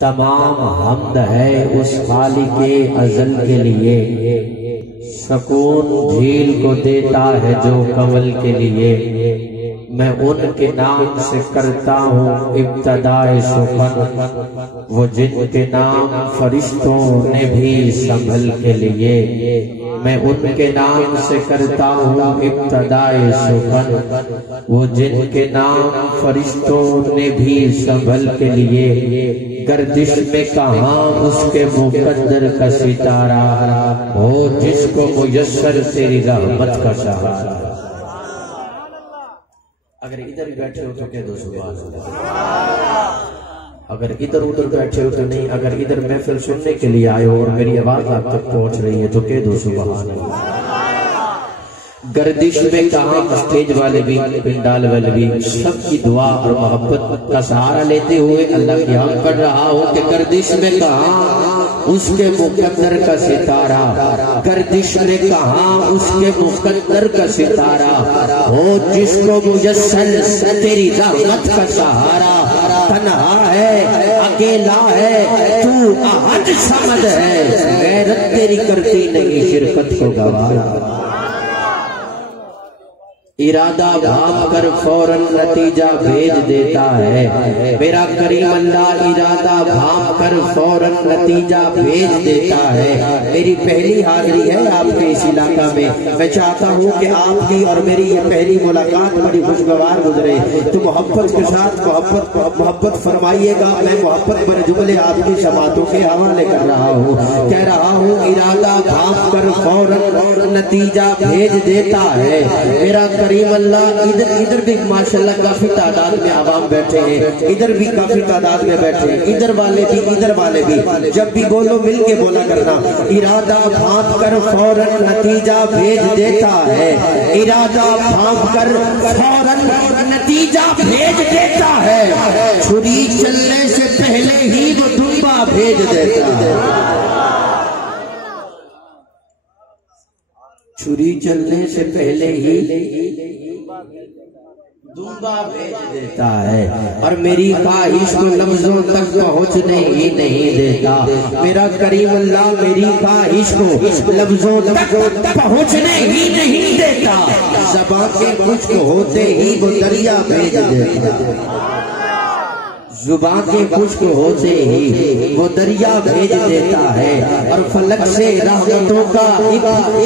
تمام حمد ہے اس خالق ازل کے لیے، سکون جھیل کو دیتا ہے جو کنول کے لیے۔ میں ان کے نام سے کرتا ہوں ابتدائے سخن، وہ جن کے نام فرشتوں نے بھی سنبھل کے لیے۔ میں ان کے نام سے کرتا ہوں ابتدائے سخن، وہ جن کے نام فرشتوں نے بھی سنبھل کے لیے۔ گردش میں کہاں اس کے مقدر کا ستارہ ہو، جس کو میسر تیری رحمت کا سہارا۔ اگر ادھر بیٹھے ہو تو کہہ دو سبحان اللہ، اگر ادھر ادھر بیٹھے ہو تو نہیں، اگر ادھر محفل سننے کے لیے آئے ہو اور میری آواز آپ تک پہنچ رہی ہے تو کہہ دو سبحان اللہ۔ گردش میں کہاں اسٹیج والے بھی، پنڈال والے بھی، سب کی دعا اور محبت کا سہارا لیتے ہوئے اللہ کی حمد کر رہا ہوں کہ گردش میں کہاں اس کے مقدر کا ستارہ، گردش میں کہاں اس کے مقدر کا ستارہ ہو، جس کو میسر تیری رحمت کا سہارا۔ تنہا ہے اکیلا ہے تو احد صمد ہے، غیرت تیری کرتی نہیں شرکت کو گوارا۔ ارادہ بھاپ کر فوراً نتیجہ بھیج دیتا ہے، میرا کریم اللہ ارادہ بھاپ کر فوراً نتیجہ بھیج دیتا ہے۔ میری پہلی حاضری ہے آپ کے اس علاقہ میں چاہتا ہوں کہ آپ کی اور میری یہ پہلی ملاقات بڑی خوشگوار گزرے، تو محبت کے ساتھ محبت فرمائیے گا۔ میں محبت پر جملے آپ کی سماعتوں کے حوالے کر رہا ہوں، کہہ رہا ہوں ارادہ بھاپ کر فوراً نتیجہ بھیج دیتا ہے، میرا کریم اللہ۔ ادھر بھی ماشاءاللہ کافی تعداد میں عوام بیٹھے ہیں، ادھر بھی کافی تعداد میں بیٹھے ہیں، ادھر والے بھی، جب بھی بولو مل کے بولا کرنا۔ ارادہ بھانپ کر فوراً نتیجہ بھیج دیتا ہے، ارادہ بھانپ کر فوراً نتیجہ بھیج دیتا ہے، چھری چلنے سے پہلے ہی وہ دمبا بھیج دیتا ہے، چھری چلنے سے پہلے ہی دمبا بھیج دیتا ہے، اور میری خواہش کو لفظوں تک پہنچنے ہی نہیں دیتا۔ میرا کریم اللہ میری خواہش کو لفظوں تک پہنچنے ہی نہیں دیتا، زبان کے خشک ہوتے ہی وہ دریا بھیج دیتا، زبان کے خشک ہوتے ہی وہ دریا بھیج دیتا ہے، اور فلک سے رحمتوں کا ایک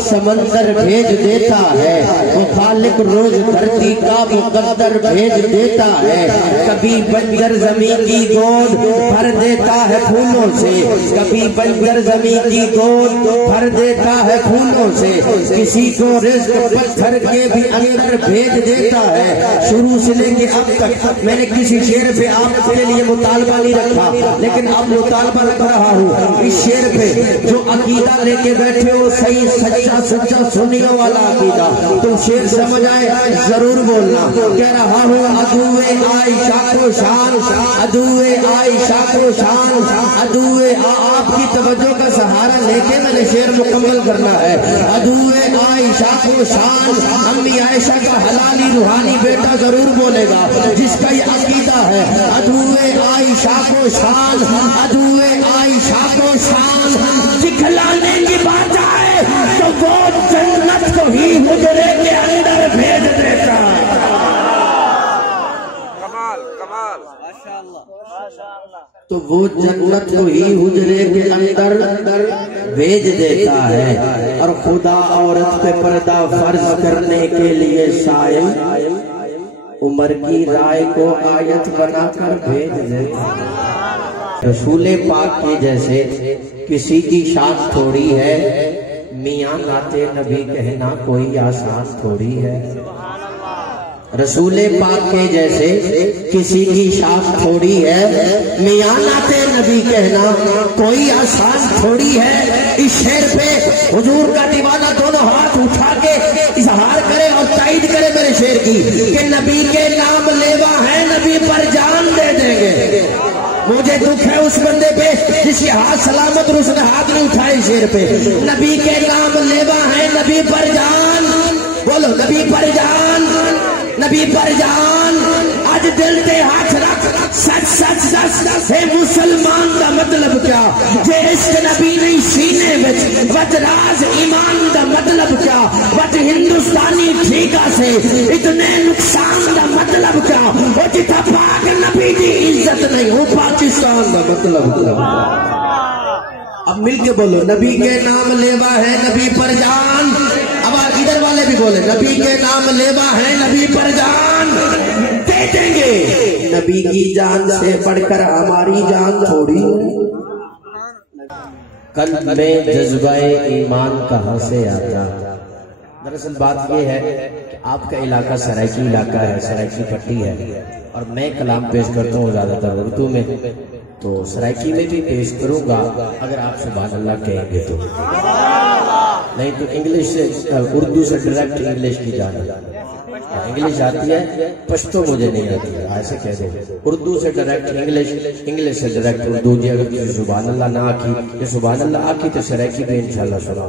سمندر بھیج دیتا ہے، وہ خالق روز دھرتی کا مقدر بھیج دیتا ہے۔ کبھی بنجر زمین کی گود بھر دیتا ہے پھولوں سے، کبھی بنجر زمین کی گود بھر دیتا ہے پھولوں سے، کسی کو رزق پتھر کے بھی اندر بھیج دیتا ہے۔ شروع سے لے کے اب تک میں نے کسی شعر پہ آپ کے لیے مطالبہ نہیں رکھا، لیکن اب مطالبہ رکھ رہا ہوں اس شعر پہ، جو عقیدہ لے کے بیٹھے ہو صحیح سچا سنیوں والا عقیدہ، تم شعر سمجھ آئے ضرور بولنا۔ کہہ رہا ہوں عدوے عائشہ کو شان، عدوے عائشہ کو شان، عدوے آپ کی توجہ کا سہارا لے کے میں نے شعر مکمل کرنا ہے۔ عدوے عائشہ کو شان، امی عائشہ کا حلالی روحانی بیٹا ضرور بولے گا جس کا یہ عقیدہ ہے۔ عدوے عائشہ کو شان، عدوے عائشہ کو شان، دکھلانے کی بات آئے تو وہ جنت کو ہی حجرے کے اندر بھیج دیتا ہے۔ تو وہ جنت کو ہی حجرے کے اندر بھیج دیتا ہے، اور خدا عورت پہ پردہ فرض کرنے کے لیے شاید عمر کی رائے کو آیت بنا کر بھیج دیتا ہے۔ رسول پاک کے جیسے کسی کی شان تھوڑی ہے، میاں ناتے نبی کہنا کوئی آسان تھوڑی ہے۔ رسول پاک کے جیسے کسی کی شان تھوڑی ہے، میاں ناتے نبی کہنا کوئی آسان تھوڑی ہے۔ اس شعر پہ حضور کا دیوانہ دونوں ہاتھ اٹھا کے اظہار کرے اور تائید کرے میرے شعر کی کہ نبی کے نام لیوا ہے، نبی پر جان دے دیں گے۔ مجھے دکھ ہے اس بندے پہ جس کے ہاتھ سلامت اور اس نے ہاتھ نہیں اٹھائے شعر پہ۔ نبی کے نام لیوا ہے، نبی پر جان، بولو نبی پر جان، نبی پر جان۔ آج دل تے ہاتھ رکھ، سچ سچ سچ ہے مسلمان دا مطلب کیا جے عشق نبی نہیں سینے وچ وٹ راز ایمان دا مطلب کیا وٹ ہندوستانی ٹھیکا سے اتنے نقصان دا مطلب کیا وہ جتا پاک نبی دی عزت نہیں ہو پاکستان دا مطلب کیا اب مل کے بولو نبی کے نام لیوا ہے نبی پر جان اب ادھر والے بھی بولے نبی کے نام لیوا ہے نبی پر جان دے دیں گے نبی کی جان سے بڑھ کر ہماری جان تھوڑی قلب میں جذبہ ایمان کہاں سے آتا دراصل بات یہ ہے کہ آپ کا علاقہ سرائکی علاقہ ہے سرائکی پٹی ہے اور میں کلام پیش کرتا ہوں زیادہ تر اردو میں تو سرائکی میں بھی پیش کروں گا اگر آپ سبحان اللہ کہیں گے تو نہیں تو انگلش سے اردو سے ڈائریکٹ انگلش کی جانا انگلش آتی ہے پشتو مجھے نہیں آتی ہے ایسے کہہ دیں اردو سے ڈائریکٹ انگلش سے ڈائریکٹ اردو جی اگر کسی سبحان اللہ نہ آکی کہ سبحان اللہ آکی تو سرائکی میں انشاءاللہ سنا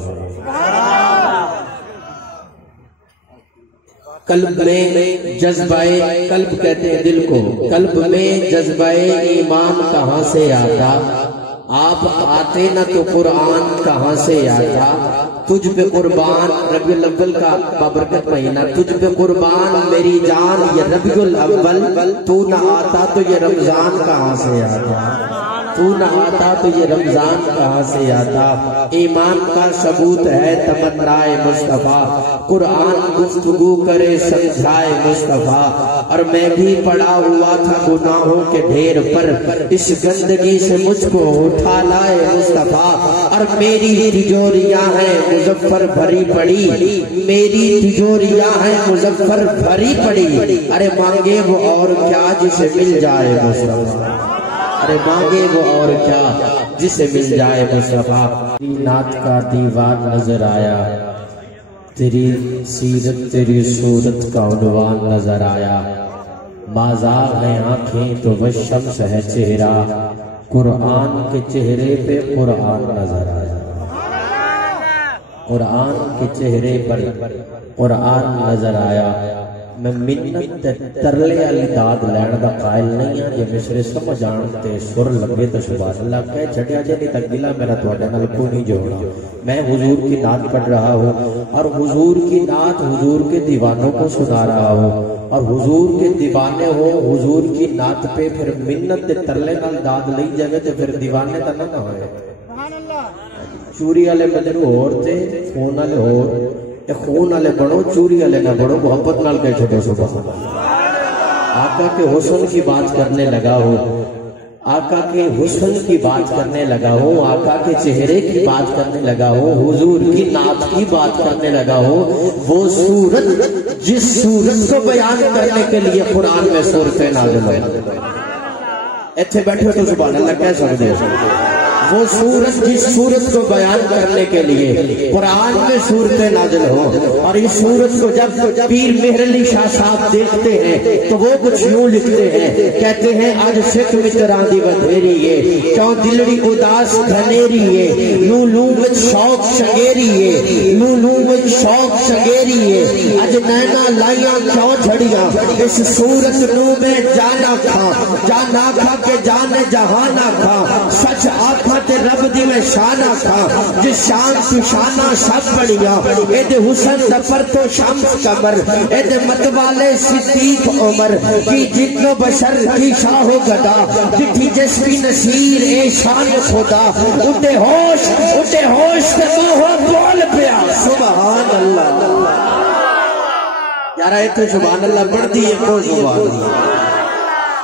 قلب میں جذبہ قلب کہتے ہیں دل کو قلب میں جذبہ ایمان کہاں سے آتا آپ آتے نہ تو قرآن کہاں سے آتا تجھ پہ قربان ربیع الاول کا بابرکت مہینہ تجھ پہ قربان میری جان یہ ربیع الاول تو نہ آتا تو یہ رمضان کہاں سے آتا تو نہ آتا تو یہ رمضان کہاں سے آتا ایمان کا ثبوت ہے تمنائے مصطفیٰ قرآن گفتگو کرے سمجھائے مصطفیٰ اور میں بھی پڑا ہوا تھا گناہوں کے ڈھیر پر اس گندگی سے مجھ کو اٹھا لائے مصطفیٰ اور میری تجوریاں ہیں مظفر بھری پڑی میری تجوریاں ہیں مظفر بھری پڑی ارے مانگے وہ اور کیا جسے مل جائے مصطفیٰ ارے مانگے وہ اور کیا جسے مل جائے مصطفیٰ نعت کا دیوان نظر آیا تیری سیرت تیری صورت کا عنوان نظر آیا مازاغ ہیں آنکھیں تو وہ شمس ہے چہرہ قرآن کے چہرے پہ قرآن نظر آیا قرآن کے چہرے پر قرآن نظر آیا میں منت ترلے علی داد لین دا قائل نہیں ہاں یہ مصرے سمجھ آنتے سر لگے تو سبحان اللہ کہہ چھڑیا جے نہیں تک دلا میرا تھوڑے نال کو نہیں جوڑا میں حضور کی نعت پڑھ رہا ہوں اور حضور کی نعت حضور کے دیوانوں کو سنا رہا ہوں اور حضور کے دیوانے ہو حضور کی نعت پہ پھر منت ترلے نال داد لئی جگہ تے پھر دیوانے تا نہ ہوئے چوری والے مدرو اور تھے فون والے اور خون والے بڑھو چوری والے نہ بڑھو محبت نال کے چھوٹے سبحان اللہ آقا کے حسن کی بات کرنے لگا ہو آقا کے حسن کی بات کرنے لگا ہو آقا کے چہرے کی بات کرنے لگا ہو حضور کی نعت کی بات کرنے لگا ہو وہ صورت جس صورت کو بیان کرنے کے لیے قرآن میں صورتیں نازل ہوئی ایتھے بیٹھے تو سبحان اللہ کہہ سکتے ہو وہ صورت جس صورت کو بیان کرنے کے لیے قرآن میں صورتیں نازل ہو اور اس صورت کو جب پیر مہر علی شاہ صاحب دیکھتے ہیں تو وہ کچھ یوں لکھتے ہیں کہتے ہیں آج سکھ متراں دی ودھیری ہے کیوں دلڑی اداس گھنیری ہے لو لو وچ شوق شنگیری ہے لو لو وچ شوق شنگیری ہے اج نینا لائیاں کیوں جھڑیاں اس صورت نو میں جانا کھا کے جانے جہانا کھا سچ آکھا تے رب دی میں شانہ تھا جس شان تو شانہ سب بڑھیا اے دے حسن دفر تو شمس قمر اے دے متوالے صدیق عمر کی جتنو بشر کی شاہ گدا جتھی جسمی نصیر اے شان خدا اٹھے ہوش تے موہ بول پیا سبحان اللہ یارہ ایتھے سبحان اللہ بڑھ دی ہے کو سبحان اللہ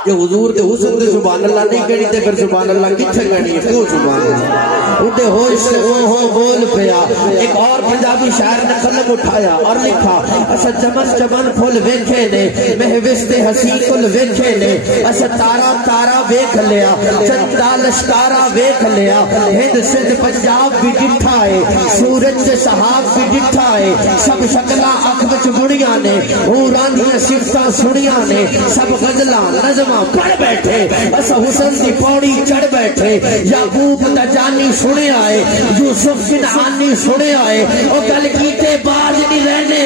کہ حضور دے حسن دے سبحان اللہ نہیں کہنی تے پھر سبحان اللہ کتھے کہنی ہے کیوں سبحان اللہ اٹھے ہوش سے اوہ بول پیا ایک اور پنجابی شاعر نے قلم اٹھایا اور لکھا اسا چمن چمن پھول ویکھے نے مہوست حسین کل ویکھے نے اسا تارا تارا ویکھ لیا چندا لشکارا ویکھ لیا ہند سندھ پنجاب بھی ڈٹھا ہے سورج سے صحاب بھی ڈٹھا ہے سب شکلاں اکھ وچ بڑیاں نے حوراں دیاں صفتاں سنیاں نے سب غزلاں نظم پڑھ بیٹھے اسا حسن دی پوڑی چڑھ بیٹھے یعقوب دا جانی سنے آئے یوسف بن آنی سنے آئے او گل کیتے باز نہیں رہنے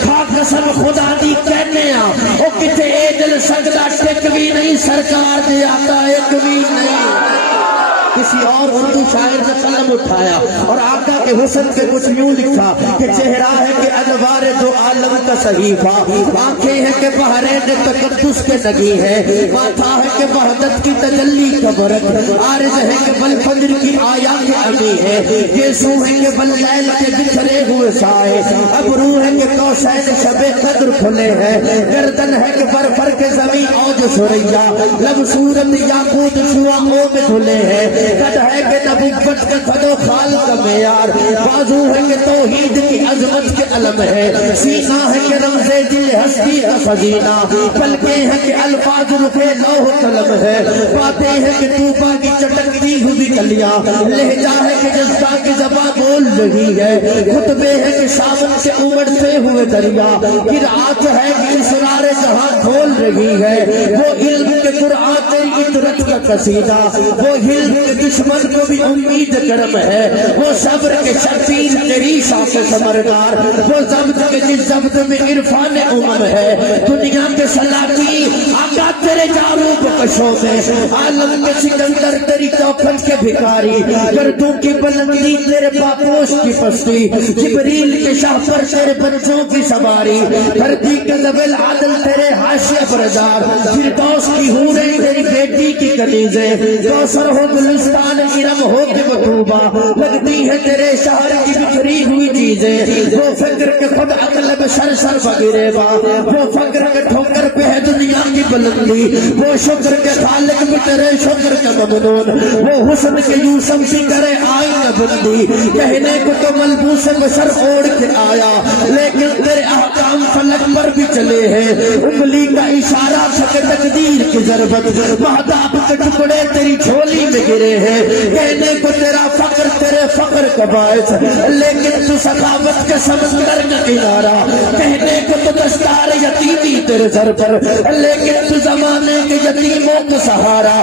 کھا قسم خدا دی کہنے او کتے اے دل سجدہ ٹک بھی نہیں سرکار دے آقا ایک بھی نہیں کسی اور اردو شاعر نے قلم اٹھایا اور آقا کے حسن کے کچھ یوں لکھا کہ چہرہ ہے کہ انوار دو عالم کا صحیفہ، آنکھیں ہیں کہ بحرین تقدس کے نگی ہے، ماتھا ہے کہ وحدت کی تجلی کا برق، عارض ہے کہ بالفجر کی آیات امی ہے، یسوع ہے کہ باللیل کے بکھرے ہوئے سائے، ابرو ہے کہ کوثر شب قدر کھلے ہیں، گردن ہے کہ برفر کے زمین اوج سریا، لب صورت یاقوت شعاعوں میں دھلے ہیں، قد ہے کہ نبوت کا خد و خال کا معیار، بازو ہے کہ توحید کی عظمت کے علم ہے، سینہ ہے کہ رمز دل ہستی کا خزینہ، پلکیں ہیں کہ الفاظ رخے لوح قلم ہے، باتیں ہیں کہ طوبہ کی چٹکتی ہوئی کلیاں، لہجہ ہے کہ جذبہ کی زباں بول رہی ہے، خطبے ہیں کہ سامن سے امڑتے ہوئے دریا، قرآت ہے کہ اسرار جہاں کھول رہی ہے، وہ علم کے قرآن تیری عطرت کا قصیدہ، وہ علم کے دشمن کو بھی امید کرم ہے، وہ صبر کے شرطین تیری شاخ ثمرگار، وہ ضبط کے جس ضبط میں عرفان امم ہے، دنیا کے سلاطین آقا تیرے جاروب کشوں میں، عالم کے سکندر تیری توفت کے بھکاری، گردوں کی بلندی تیرے پاپوش کی پستی، جبریل کے شاہ پر تیرے بچوں کی سواری، دھرتی کے زبل عادل تیرے حاشیہ پردار، فردوس کی حوریں تیری بیٹی کی کنیزیں، کوثر ہو گلستان ارم ہو کے مطوبہ، لگتی ہے تیرے شہر کی بکھری ہوئی چیزیں، وہ فکر کے خود اقلب سر سر بگرے با، وہ فکر کے ٹھوکر پہ ہے دنیا کی بلندی، وہ شکر کے خالق بھی تیرے شکر کا ممنون، وہ حسن کے یوسف بھی کرے آئینہ بندی، کہنے کو تو ملبوس بشر اوڑ کے آیا، لیکن تیرے احکام فلک پر بھی چلے ہیں، انگلی کا اشارہ تھک تقدیر کی ضربت، مہتاب کے ٹکڑے تیری جھولی میں گرے ہیں، کہنے کو تیرا فقر تیرے فقر کا باعث، لیکن تو سخاوت کے سمندر کا کنارہ، کہنے کو تو دستار یتیمی تیرے سر پر، لیکن تو زمانے کے یتیموں کو سہارا،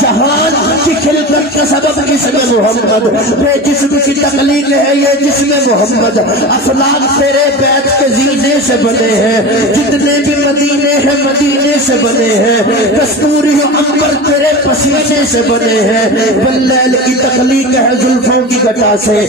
جہان کی خلقت کا سبب اسم محمد، بے جسم کی تخلیق ہے یہ جسم محمد، افلاک تیرے بیت کے زینے سے بنے ہیں، جتنے بھی مدینے ہیں مدینے سے بنے ہیں، کستوری و عنبر تیرے پسینے سے بنے ہیں، باللیل کی تخلیق ہے زلفوں کی گٹا سے،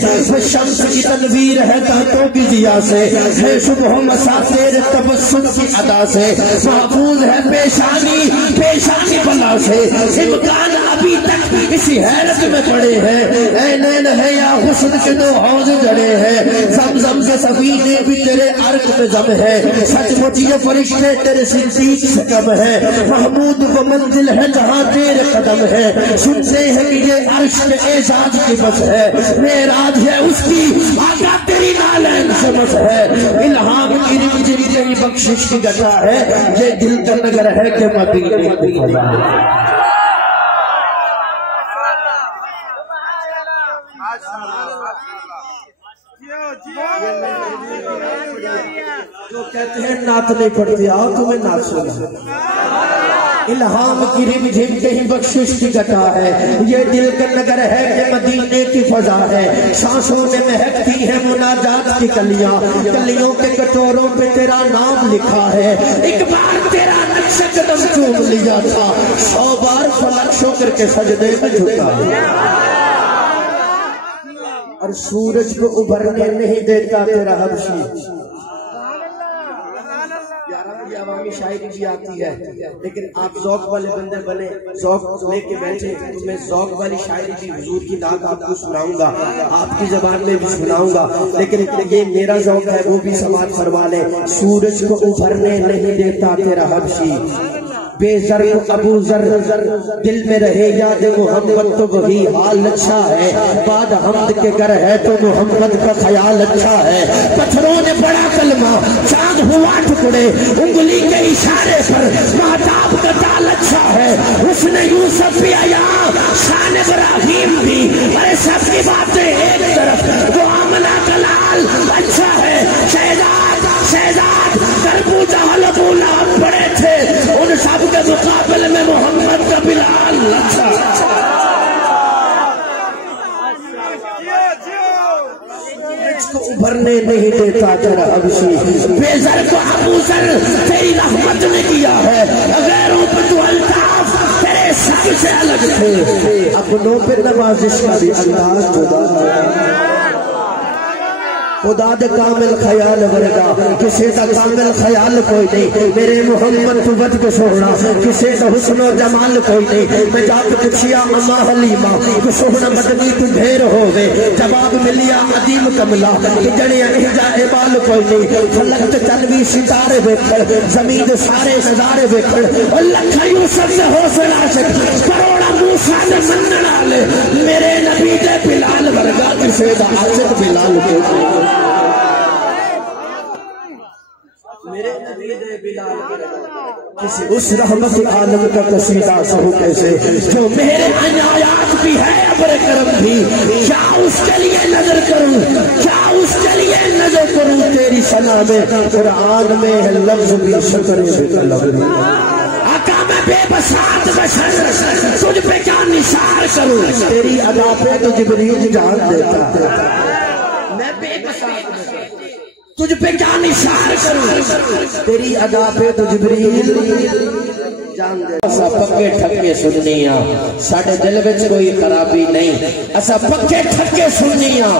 شمس کی تنویر ہے تحتوں کی ضیا سے، ہے صبح و مساء تیرے تبسم کی ادا سے، محفوظ ہے پیشانی پیشانی بلا سے، امکان ابھی تک اسی حیرت میں پڑے ہیں، اینین ہے یا حسن کے دو حوض جڑے ہیں، زمزم کے سفینے بھی تیرے عرق میں زم ہے، سچ مچ یہ فرشتے تیرے صدیق سے کم ہے، محمود وہ منزل ہے جہاں تیرے قدم ہے، سنتے ہیں کہ یہ عرش کے اعزاز کی بس ہے، معراج ہے اس کی آقا تیری نالین سے بس ہے، الہام کی رمجم تیری بخشش کی گٹا ہے، یہ دل کا نگر ہے کہ مدینے کی فضا ہے۔ جو کہتے ہیں نعت نہیں پڑھتے آؤ تمہیں نعت سنا، الہام کی رمجھم کہیں بخشش کی گٹا ہے، یہ دل کا نگر ہے کہ مدینے کی فضا ہے، سانسوں میں مہکتی ہے مناجات کی کلیاں، کلیوں کے کٹوروں پہ تیرا نام لکھا ہے، ایک بار تیرا نقش قدم چوم لیا تھا، 100 بار فلک شکر کے سجدے میں جھکا ہے، اور سورج کو ابھرنے نہیں دیتا تیرا حبشی۔ یہ عوامی شاعری بھی آتی ہے، لیکن آپ ذوق والے بندے بنے، ذوق لے کے بیٹھے، میں ذوق والی شاعری بھی حضور کی نعت آپ کو سناؤں گا، آپ کی زبان میں بھی سناؤں گا، لیکن یہ میرا ذوق ہے وہ بھی سماعت فرما لیں۔ سورج کو ابھرنے نہیں دیتا تیرا حبشی، بے زر کو ابو ذر، دل میں رہے یاد محمد تو وہی حال اچھا ہے، بعد حمد کے گھر ہے تو محمد کا خیال اچھا ہے، پتھروں نے بڑا کلمہ چاند ہوا ٹکڑے، انگلی کے اشارے پر مہتاب کا تال اچھا ہے، اس نے یوسف بھی آیا شان ابراہیم بھی، ارے سب کی باتیں ایک طرف، وہ آمنہ کا لال اچھا ہے، شہزاد کربو جہل بولا بڑے تھے، ان سب کے مقابل میں محمد کا بلال اچھا ہے۔ کو ابھرنے نہیں دیتا تیرا حبشی، بے زر کو ابو ذر تیری رحمت نے کیا ہے، غیروں پہ تو الطاف تیرے سب سے الگ تھے، اپنوں پہ نوازش کا بھی انداز جدا ہے۔ خدا دے کامل خیال ورگا کسی دا کامل خیال کوئی نہیں، میرے محمد تو ود کے سونا کسی دا حسن و جمال کوئی نہیں۔ میں جا کے پوچھیا اما حلیمہ کہ سونا مدنی تو ڈھیر ہوئے، جواب ملیا عدیم کملا کہ جڑے اہجا عبال کوئی نہیں۔ فلک تے چلوی ستارے بیکھڑ، زمین دے سارے نظارے بیکھڑ، اور لکھا یوسف دے حوصلہ عاشق، کروڑا موسیٰ دے منن والے، میرے نبی دے بلال ورگا کسی دا عاشق بلال کوئی نہیں۔ میرے نبی دے بلال کسی اس رحمت عالم کا قصیدہ سہو کیسے، جو میرے عنایات بھی ہے ابر کرم بھی، کیا اس کے لیے نظر کروں، کیا اس کے لیے نظر کروں، تیری ثنا میں قرآن میں ہے لفظ بھی شکر بھی قلب بھی۔ آقا میں بے بساط بشر تجھ پہ کیا نثار کروں، تیری ادا پہ تو جبریل جان دیتا ہے، میں بے بساط تجھ پہ کیا نثار کروں، تیری ادا پہ تو جبریل جان دے۔ اسا پکے ٹھکے سننیاں، ساڑھے دل وچ کوئی خرابی نہیں، اسا پکے ٹھکے سننیاں،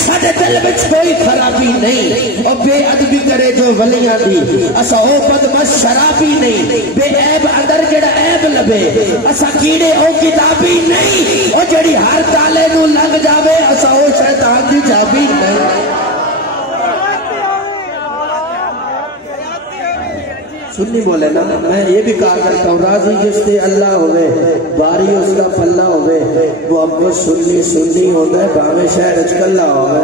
ساڑھے دل وچ کوئی خرابی نہیں۔ اور بے ادبی کرے جو ولیاں دی، اسا او بدمش شرابی نہیں، بے عیب اندر جڑا عیب لبے، اسا کیڑے او کتابی نہیں، او جڑی ہر تالے نو لگ جاوے، اسا او شیطان دی چابی نہیں۔ سنی بولے نا، میں یہ بھی کہا کرتا ہوں راضی جس سے اللہ ہوئے، باری اس کا پلہ ہوئے، محبت سنی سنی ہوتا ہے، بھاوے شہر اچکلہ ہوئے،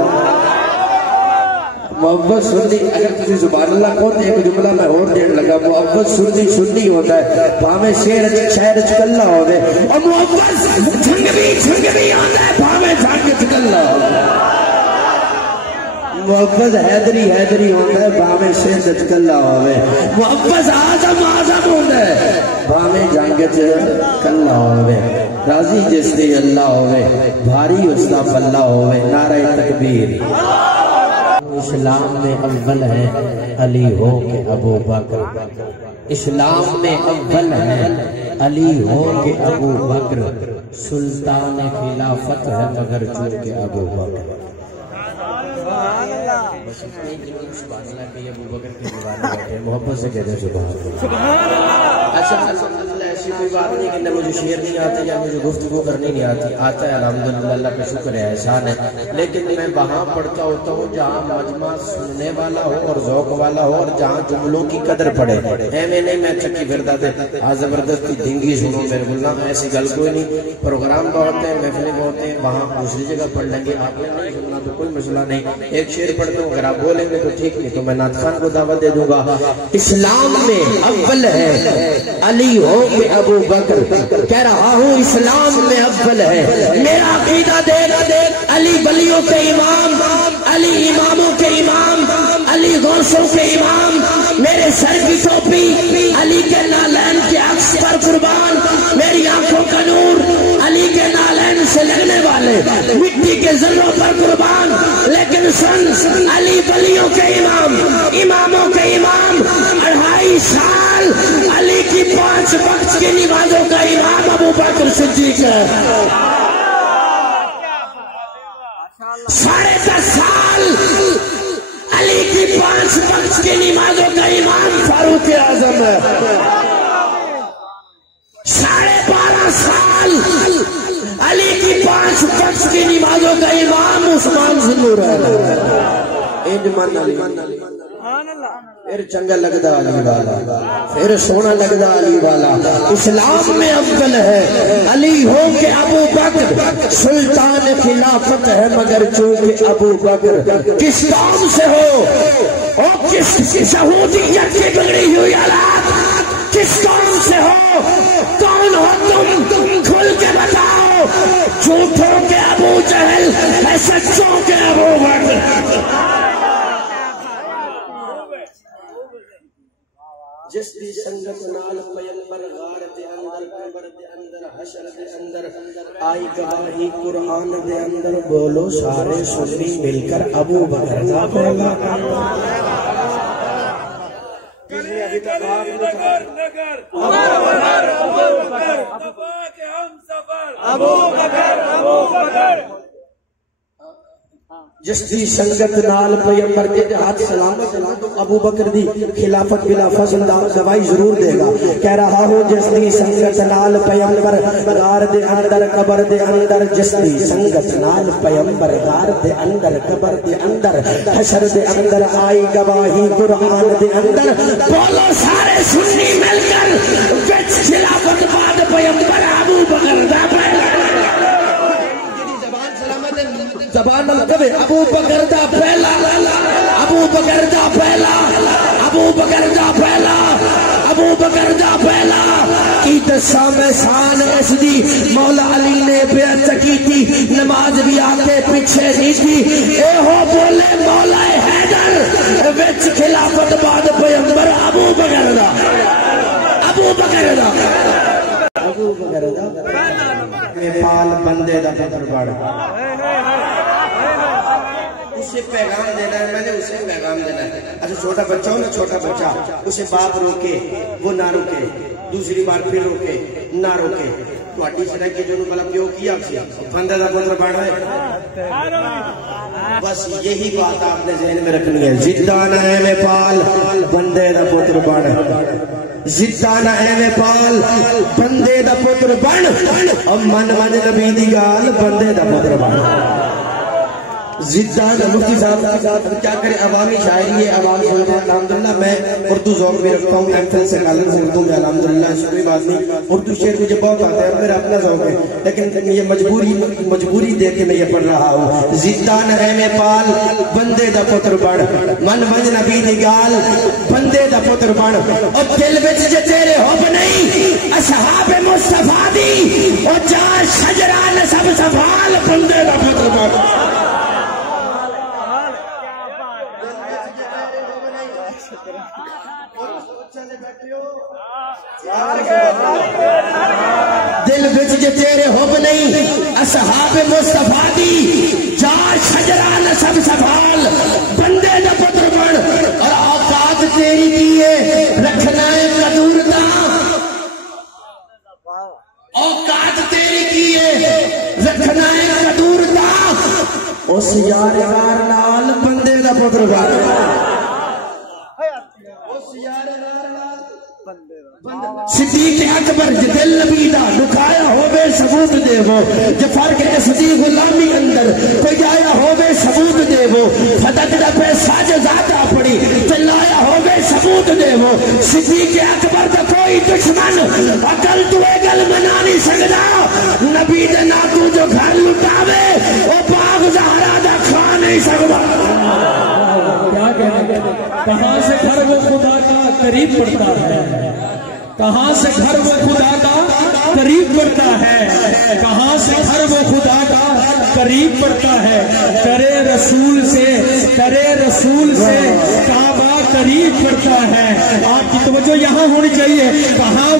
محبت سنی اگر کسی زبان اللہ کون ایک جملہ میں اور دیر لگا، محبت سنی سنی ہوتا ہے، بھاوے شہر اچکلہ ہوئے، اور محبت جھنگ بھی آتا ہے، بھاوے جھنگ اچکلہ ہوئے، محبت حیدری ہوتا ہے، بھاوے شہر اچکلہ ہوئے، محبت آزم ہوتا ہے، بھاوے جنگ اچکلہ ہوئے، راضی جس سے اللہ ہوئے، بھاری اس کا پلہ ہوئے، نعرہ تکبیر۔ اسلام میں اول ہے علی ہو کہ ابو بکر، اسلام میں اول ہے علی ہو کہ ابو بکر، سلطان خلافت ہے مگر چونکہ ابو بکر۔ بس اتنی جنگی سبحان اللہ کہ یہ ابو بکر کے دیوانے بیٹھے ہیں، محبت سے کہتے ہیں سبحان اللہ۔ اچھا الحمدللہ ایسی کوئی بات نہیں کہ نہ مجھے شعر نہیں آتے یا مجھے گفتگو کرنی نہیں آتی، آتا ہے الحمدللہ، اللہ کا شکر ہے، احسان ہے، لیکن میں وہاں پڑھتا ہوتا ہوں جہاں مجمع سننے والا ہو اور ذوق والا ہو اور جہاں جملوں کی قدر پڑے، ایویں نہیں میں چکی پھرتا تھے آج زبردستی ڈھنگی سنو میرے بولنا، ایسی گل کوئی نہیں، پروگرام بہت ہیں، محفلیں بہت ہیں، وہاں دوسری جگہ پڑھ لیں گے، آپ نے نہیں سننا تو کوئی مسئلہ نہیں، ایک شعر پڑھتا ہوں، اگر آپ بولیں گے تو ٹھیک نہیں تو میں نعت خان کو دعوت دے دوں گا۔ اسلام میں اول ہے علی ہو کہ ابو بکر، کہہ رہا ہوں اسلام میں اول ہے، میرا عقیدہ دیکھ، علی ولیوں کے امام، علی اماموں کے امام، علی غوثوں کے امام، میرے سر کی ٹوپی علی کے نالین کے عکس پر قربان، میری آنکھوں کا نور علی کے نالین سے لگنے والے مٹی کے ذروں پر قربان، لیکن سن علی ولیوں کے امام، اماموں کے امام، 2.5 سال علی کی 5 وقت کی نمازوں کا امام ابو بکر صدیق ہے، 10.5 سال علی کی 5 وقت کی نمازوں کا امام فاروق اعظم ہے، 12.5 سال علی کی 5 وقت کی نمازوں کا امام عثمان ذو پھر چنگا لگدا علی والا، پھر سونا لگدا علی والا۔ اسلام میں افضل ہے علی ہو کہ ابو بکر، سلطان خلافت ہے مگر چونکہ ابو بکر، کس قوم سے ہو اور کس یہودیت کی بگڑی ہوئی اولاد، کس قوم سے ہو، کون ہو تم کھل کے بتاؤ، جھوٹوں کے ابو جہل ہے سچوں کے ابو بکر۔ جس دی سنگت نال پیغمبر غار دے اندر، قبر دے اندر، حشر دے اندر، آئی گواہی قرآن دے اندر، بولو سارے سنی مل کر ابو بکر کا بولا کسی ابھی تک آپ جس دی سنگت نال پیغمبر دے ہاتھ سلامت نہ تو ابو بکر دی خلافت بلا فضل دوائی ضرور دے گا. کہہ رہا ہوں جس دی سنگت نال پیغمبر غار دے اندر قبر دے اندر، جس دی سنگت نال پیغمبر غار دے اندر قبر دے اندر حشر دے اندر آئی گواہی قرآن دے اندر. بولو سارے سنی مل کر وچ خلافت بعد پیغمبر ابو بکر دا زبان القبے ابو بکر دا پہلا، ابو بکر دا پہلا، ابو بکر دا پہلا، ابو بکر دا پہلا. کی دساں میں شان اس دی مولا علی نے بیعت کی تھی، نماز بھی آگے پیچھے نہیں تھی. اے ہو بولے مولا حیدر وچ خلافت بعد پیغمبر ابو بکر دا، ابو بکر دا، ابو بکر دا پال بندے دا پتر بڑا. اسے پیغام دینا ہے، میں نے اسے پیغام دینا ہے. اچھا چھوٹا بچہ ہو نا، چھوٹا بچہ اسے باپ روکے وہ نہ روکے، دوسری بار پھر روکے نہ روکے. تواڈی سڑک کے جو بلا پیو کیا بندے دا پتر بڑا ہے. بس یہی بات آپ نے ذہن میں رکھنی ہے. زدہ نہ ہے میں پال بندے دا پتر بڑا، زدہ نہ ہے میں پال بندے دا پتر بڑ، اور من من نبی دی گال بندے دا پتر بڑ. زدہ مفتی صاحب کیا کرے، عوامی شاعری ہے، عوام سنتے ہیں. الحمدللہ میں اردو ذوق میں رکھتا ہوں، ایم فل سے کالن سے اردو میں الحمدللہ کوئی بات نہیں. اردو شعر مجھے بہت آتا ہے اور میرا اپنا ذوق ہے، لیکن یہ مجبوری دے کے میں یہ پڑھ رہا ہوں. زدہ نہ ہے میں پال بندے دا پتر بڑ، من من نبی دی گال بندے دا پتر بڑ. اور دل وچ جے تیرے حب نہیں اصحاب مصطفیٰ دی، اور جا شجرہ نسب سفال بندے دا پتر بڑ. دل بچ جے تیرے حب نہیں اصحاب مصطفیٰ دی، جا شجرہ نسب سفال بندے دا پتر بڑ. اور اوقات تیری کیے رکھنا ہے قدور دا، اوقات تیری کیے رکھنا ہے قدور دا. اس یار غار نال بندے دا پتر بڑ، صدیق اکبر دل نبی دا دکھایا ہووے ثبوت دے وہ، جو فرق اس دی غلامی اندر کوئی آیا ہووے ثبوت دے وہ. فتح دا پہ ساجزاتہ پڑی چلایا ہووے ثبوت دے وہ. صدیق اکبر دا کوئی دشمن عقل تو گل منا نہیں سکدا، نبی دے ناتو جو گھر لٹاوے وہ باغ زہرا دا کھا نہیں سکدا. کیا کہنے کہاں سے گھر وہ خدا کا قریب پڑتا ہے، کہاں سے گھر وہ خدا کا قریب پڑتا ہے، کہاں سے گھر وہ خدا کا قریب پڑتا ہے. کرے رسول سے کعبہ قریب پڑتا ہے. آپ کی توجہ یہاں ہونی چاہیے. کہاں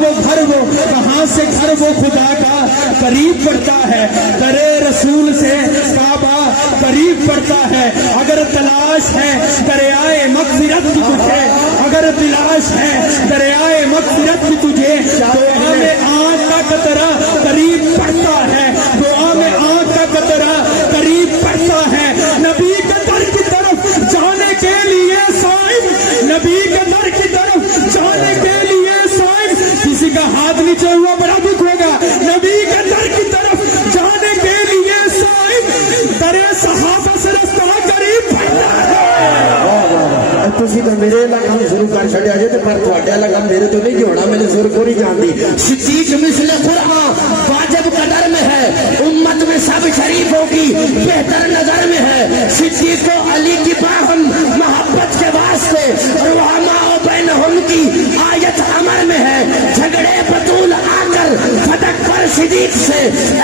سے گھر وہ خدا کا قریب پڑتا ہے. کرے رسول سے کعبہ قریب پڑتا ہے. اگر تلاش ہے دریائے مغفرت کی تجھے، اگر تلاش ہے دریائے مغفرت کی تجھے، دعا میں آنکھ کا قطرہ قریب پڑتا ہے، دعا میں آنکھ کا قطرہ قریب پڑتا ہے. نبی کے در کی طرف جانے کے لیے سائن، نبی کے در کی طرف جانے کے لیے سائن. کسی کا ہاتھ نیچے ہوا بڑا دکھ ہوگا. نبی کے در کی طرف جانے کے لیے سائن، در صحابہ سے رستہ قریب پڑتا ہے. تسی تو میرے لگم شروع کر چھڑیا جے تے پر تواڈے لگم میرے تو نہیں جوڑا، میں نے زور کو نہیں جان دی. صدیق مثل قرآن واجب قدر میں ہے، امت میں سب شریفوں کی بہتر نظر میں ہے. صدیق کو علی کی باہم محبت کے واسطے رحماء بینہم کی آیت امر میں ہے. جھگڑے بطول آ کر فتح پر صدیق سے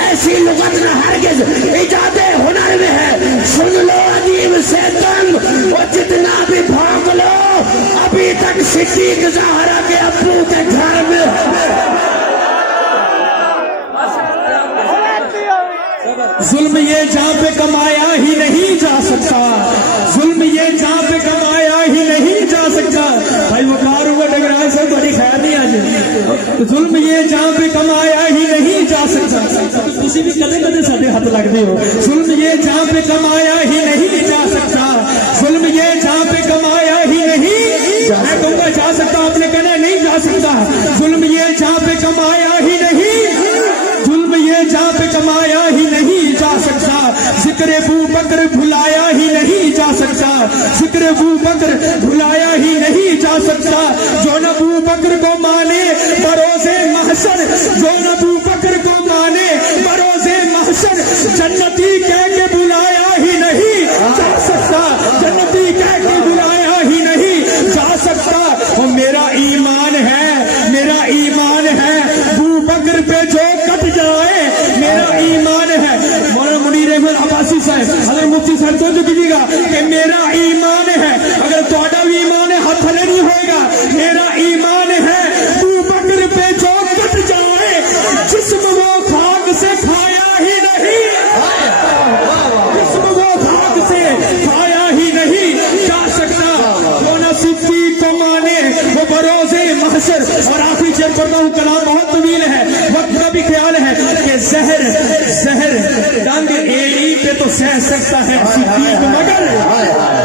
ایسی لغت نہ ہرگز ایجاد ہنر میں ہے. سن لو عظیم سے تم وہ جتنا بھی بھانگ لو، ابھی تک صدیق زہرا کے ابو کے گھر میں. ظلم یہ جہاں پہ کمایا ہی نہیں جا سکتا، ظلم یہ جہاں پہ کمایا ہی نہیں جا سکتا. بھائی وقار ہوا ڈگرائے سے بڑی خیر نہیں آج ظلم یہ جہاں پہ کمایا ہی نہیں جا سکتا. تسی بھی کدے کدے ساڈے ہاتھ لگدے ہو. ظلم یہ جہاں پہ کمایا ہی نہیں جا سکتا. ظلم یہ جہاں پہ کمایا ہی نہیں, میں کہوں گا جا سکتا, آپ نے کہنا نہیں جا سکتا. ظلم یہ جہاں پہ کمایا ہی نہیں, ظلم یہ جہاں پہ کمایا ہی نہیں جا سکتا. ذکر ابو بکر بھلایا ہی نہیں جا سکتا. ذکر ابو بکر بھلایا ہی نہیں جا سکتا. جو نہ ابو بکر کو مانے بروز محشر, جو نہ ابو بکر کو مانے بروز محشر, جنتی کہہ کے بلایا ہی نہیں جا سکتا. جنتی کہہ کے بلایا ہی نہیں جا سکتا. وہ میرا ایمان ہے, میرا ایمان ہے, ابو بکر پہ جو کٹ جائے میرا ایمان ہے. مولانا منیر احمد عباسی صاحب, حضرت مفتی صاحب تو کیجیے گا کہ میرا ایمان ہے. اگر تھوڑا بھی ایمان ہے ہاتھ تھلے نہیں ہوئے گا. میرا ایمان ہے ابو بکر پہ جو کٹ جائے جسم وہ خاک سے کھایا ہی نہیں, جسم وہ خاک سے کھایا ہی نہیں جا سکتا. وہ نہ صدیق کو مانے وہ بروز محشر. اور آخری شعر پڑھتا ہوں, کلام بہت طویل ہے, وقت کا بھی خیال ہے کہ زہر ڈنگ ایڑی پہ تو سہ سکتا ہے صدیق, مگر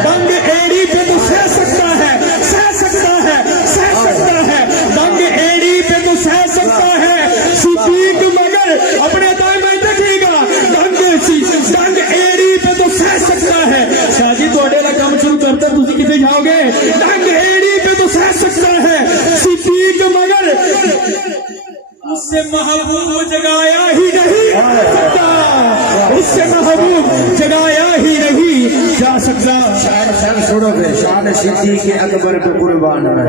ڈنگ ایڑی پہ تو سہ سکتا ہے, سہ سکتا ہے, سہ سکتا ہے. ڈنگ ایڑی پہ تو سہ سکتا ہے صدیق, مگر اپنے دائیں میں دیکھیے گا ڈنگ ایڑی پہ تو سہ سکتا ہے. شاہ جی تھوڑے لا کام شروع کرتا تسی کتے جاؤ گے. ڈنگ ایڑی پہ تو سہ سکتا ہے صدیق, مگر اس سے محبوب جگایا ہی نہیں سکتا, اس سے محبوب جگایا ہی نہیں جا سکتا. شان سنو گے, شان صدیق اکبر کو قربان میں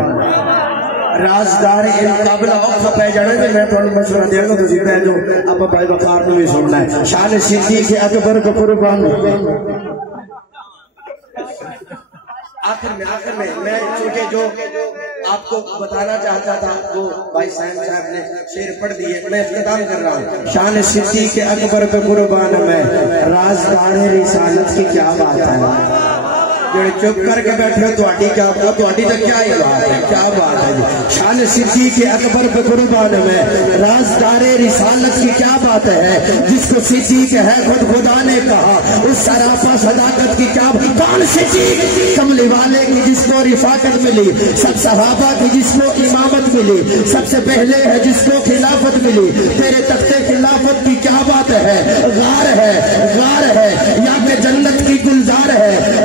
رازدار قابل اوقع پہ جانے میں میں تھوڑی مشورہ دیا گا, تجھے پہ جو اب بھائی وقار نے بھی سننا ہے. شان صدیق اکبر کو قربان آخر میں چونکہ جو آپ کو بتانا چاہتا تھا وہ بھائی صاحب نے شعر پڑھ دیے, میں اختتام کر رہا ہوں. شان صدیق اکبر پہ قربان میں رازدار رسالت کی کیا بات ہے. جڑے چپ کر کے بیٹھے ہو تواڈی کیا تواڈی تے کیا ہی بات ہے, کیا بات ہے جی. شان صدیق اکبر پہ قربان میں رازدار رسالت کی کیا بات ہے. جس کو صدیق ہے خود خدا نے کہا, اس سراپا صداقت کی کیا بات. کون صدیق, کملی والے کی جس کو رفاقت ملی, سب صحابہ کی جس کو امامت ملی, سب سے پہلے ہے جس کو خلافت ملی. تیرے تخت خلافت کی کیا بات ہے. غار ہے یا کہ جنت کی گلزار ہے.